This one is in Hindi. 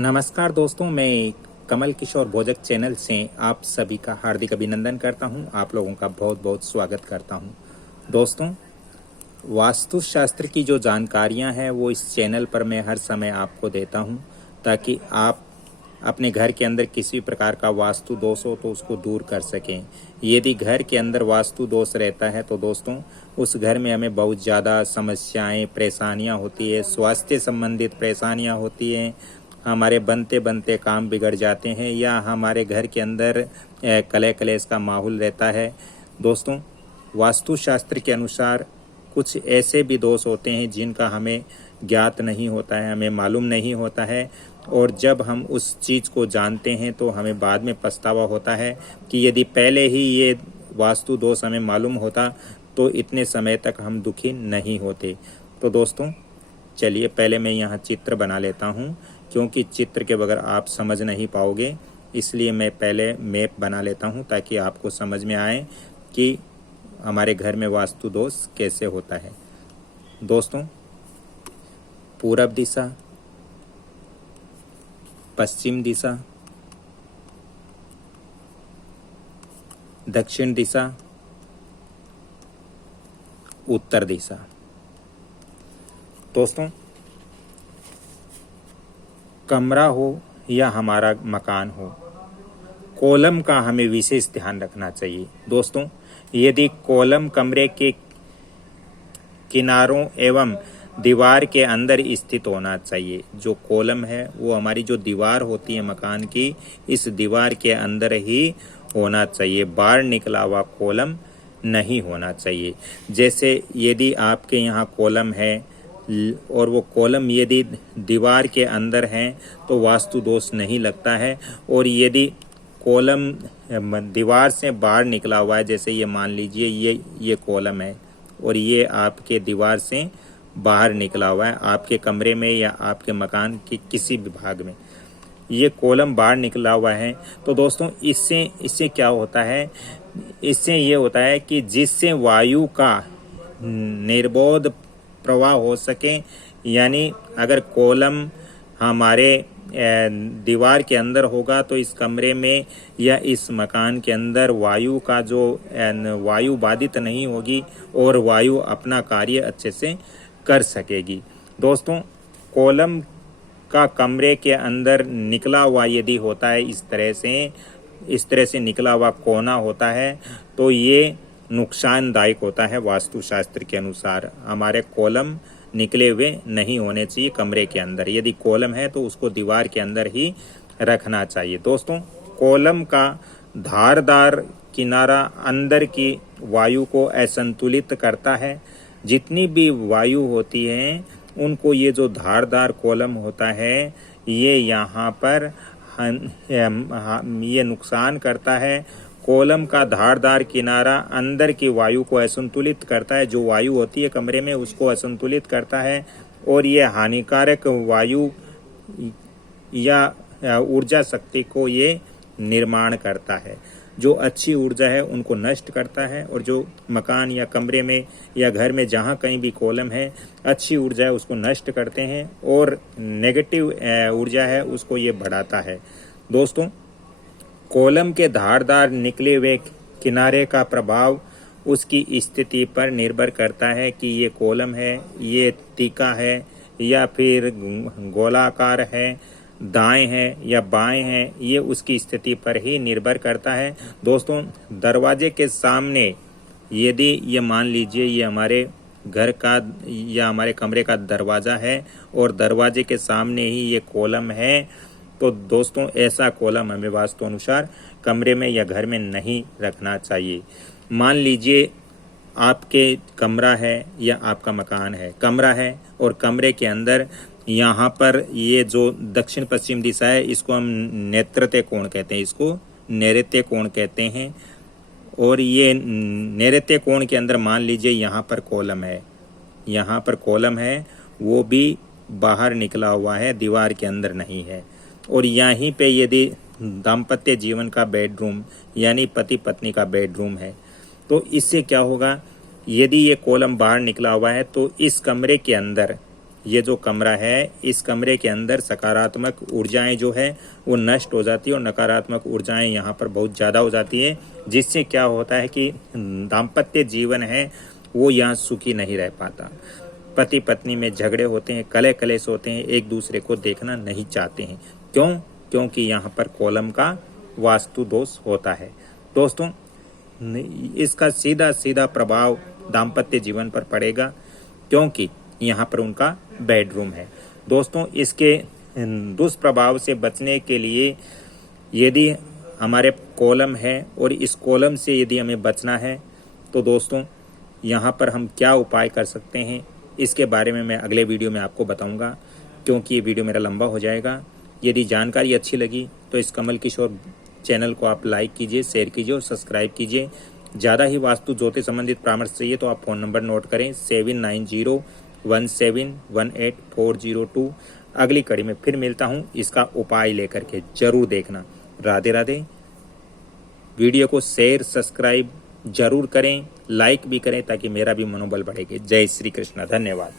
नमस्कार दोस्तों, मैं कमल किशोर भोजक चैनल से आप सभी का हार्दिक अभिनंदन करता हूं। आप लोगों का बहुत बहुत स्वागत करता हूं। दोस्तों, वास्तुशास्त्र की जो जानकारियां हैं वो इस चैनल पर मैं हर समय आपको देता हूं, ताकि आप अपने घर के अंदर किसी प्रकार का वास्तु दोष हो तो उसको दूर कर सकें। यदि घर के अंदर वास्तु दोष रहता है तो दोस्तों उस घर में हमें बहुत ज़्यादा समस्याएं, परेशानियां होती है, स्वास्थ्य संबंधित परेशानियां होती हैं, हमारे बनते बनते काम बिगड़ जाते हैं या हमारे घर के अंदर कलह कलेश का माहौल रहता है। दोस्तों, वास्तुशास्त्र के अनुसार कुछ ऐसे भी दोष होते हैं जिनका हमें ज्ञात नहीं होता है, हमें मालूम नहीं होता है, और जब हम उस चीज़ को जानते हैं तो हमें बाद में पछतावा होता है कि यदि पहले ही ये वास्तु दोष हमें मालूम होता तो इतने समय तक हम दुखी नहीं होते। तो दोस्तों चलिए, पहले मैं यहाँ चित्र बना लेता हूँ, क्योंकि चित्र के बगैर आप समझ नहीं पाओगे, इसलिए मैं पहले मैप बना लेता हूँ ताकि आपको समझ में आए कि हमारे घर में वास्तु दोष कैसे होता है। दोस्तों, पूरब दिशा, पश्चिम दिशा, दक्षिण दिशा, उत्तर दिशा। दोस्तों, कमरा हो या हमारा मकान हो, कॉलम का हमें विशेष ध्यान रखना चाहिए। दोस्तों, यदि कॉलम कमरे के किनारों एवं दीवार के अंदर स्थित होना चाहिए। जो कॉलम है वो हमारी जो दीवार होती है मकान की, इस दीवार के अंदर ही होना चाहिए, बाहर निकला हुआ कॉलम नहीं होना चाहिए। जैसे यदि आपके यहाँ कॉलम है और वो कॉलम यदि दीवार के अंदर है तो वास्तु दोष नहीं लगता है, और यदि कॉलम दीवार से बाहर निकला हुआ है, जैसे ये मान लीजिए ये कॉलम है और ये आपके दीवार से बाहर निकला हुआ है, आपके कमरे में या आपके मकान के किसी भी भाग में ये कॉलम बाहर निकला हुआ है, तो दोस्तों इससे क्या होता है, इससे ये होता है कि जिससे वायु का निर्बोध प्रवाह हो सके। यानी अगर कॉलम हमारे दीवार के अंदर होगा तो इस कमरे में या इस मकान के अंदर वायु का जो वायु बाधित नहीं होगी और वायु अपना कार्य अच्छे से कर सकेगी। दोस्तों, कॉलम का कमरे के अंदर निकला हुआ यदि होता है, इस तरह से निकला हुआ कोना होता है, तो ये नुकसानदायक होता है। वास्तुशास्त्र के अनुसार हमारे कॉलम निकले हुए नहीं होने चाहिए कमरे के अंदर। यदि कॉलम है तो उसको दीवार के अंदर ही रखना चाहिए। दोस्तों, कॉलम का धारदार किनारा अंदर की वायु को असंतुलित करता है। जितनी भी वायु होती है उनको ये जो धारदार कॉलम होता है ये यहाँ पर ये नुकसान करता है। कॉलम का धारदार किनारा अंदर की वायु को असंतुलित करता है, जो वायु होती है कमरे में उसको असंतुलित करता है, और ये हानिकारक वायु या ऊर्जा शक्ति को ये निर्माण करता है। जो अच्छी ऊर्जा है उनको नष्ट करता है, और जो मकान या कमरे में या घर में जहाँ कहीं भी कॉलम है अच्छी ऊर्जा है उसको नष्ट करते हैं, और नेगेटिव ऊर्जा है उसको ये बढ़ाता है। दोस्तों, कॉलम के धारदार निकले हुए किनारे का प्रभाव उसकी स्थिति पर निर्भर करता है कि ये कॉलम है, ये तीखा है या फिर गोलाकार है, दाएं हैं या बाएं हैं, ये उसकी स्थिति पर ही निर्भर करता है। दोस्तों, दरवाजे के सामने यदि ये मान लीजिए ये हमारे घर का या हमारे कमरे का दरवाज़ा है और दरवाजे के सामने ही ये कॉलम है, तो दोस्तों ऐसा कॉलम हमें वास्तु अनुसार कमरे में या घर में नहीं रखना चाहिए। मान लीजिए आपके कमरा है या आपका मकान है, कमरा है और कमरे के अंदर यहाँ पर ये जो दक्षिण पश्चिम दिशा है इसको हम नैऋत्य कोण कहते हैं, इसको नैऋत्य कोण कहते हैं, और ये नैऋत्य कोण के अंदर मान लीजिए यहाँ पर कॉलम है, यहाँ पर कॉलम है वो भी बाहर निकला हुआ है, दीवार के अंदर नहीं है, और यहीं पे यदि दाम्पत्य जीवन का बेडरूम यानी पति पत्नी का बेडरूम है, तो इससे क्या होगा, यदि ये कॉलम बाहर निकला हुआ है तो इस कमरे के अंदर ये जो कमरा है, इस कमरे के अंदर सकारात्मक ऊर्जाएं जो है वो नष्ट हो जाती है और नकारात्मक ऊर्जाएं यहाँ पर बहुत ज़्यादा हो जाती है, जिससे क्या होता है कि दाम्पत्य जीवन है वो यहाँ सुखी नहीं रह पाता। पति पत्नी में झगड़े होते हैं, कलह कलेश होते हैं, एक दूसरे को देखना नहीं चाहते हैं। क्यों? क्योंकि यहाँ पर कॉलम का वास्तु दोष होता है। दोस्तों, इसका सीधा सीधा प्रभाव दाम्पत्य जीवन पर पड़ेगा, क्योंकि यहाँ पर उनका बेडरूम है। दोस्तों, इसके दुष्प्रभाव से बचने के लिए यदि हमारे कॉलम है और इस कॉलम से यदि हमें बचना है तो दोस्तों यहाँ पर हम क्या उपाय कर सकते हैं, इसके बारे में मैं अगले वीडियो में आपको बताऊंगा, क्योंकि ये वीडियो मेरा लंबा हो जाएगा। यदि जानकारी अच्छी लगी तो इस कमल किशोर चैनल को आप लाइक कीजिए, शेयर कीजिए और सब्सक्राइब कीजिए। ज़्यादा ही वास्तु ज्योतिष संबंधित परामर्श चाहिए तो आप फ़ोन नंबर नोट करें 7901718402। अगली कड़ी में फिर मिलता हूँ, इसका उपाय लेकर के जरूर देखना। राधे राधे। वीडियो को शेयर सब्सक्राइब जरूर करें, लाइक भी करें ताकि मेरा भी मनोबल बढ़ेगा। जय श्री कृष्ण, धन्यवाद।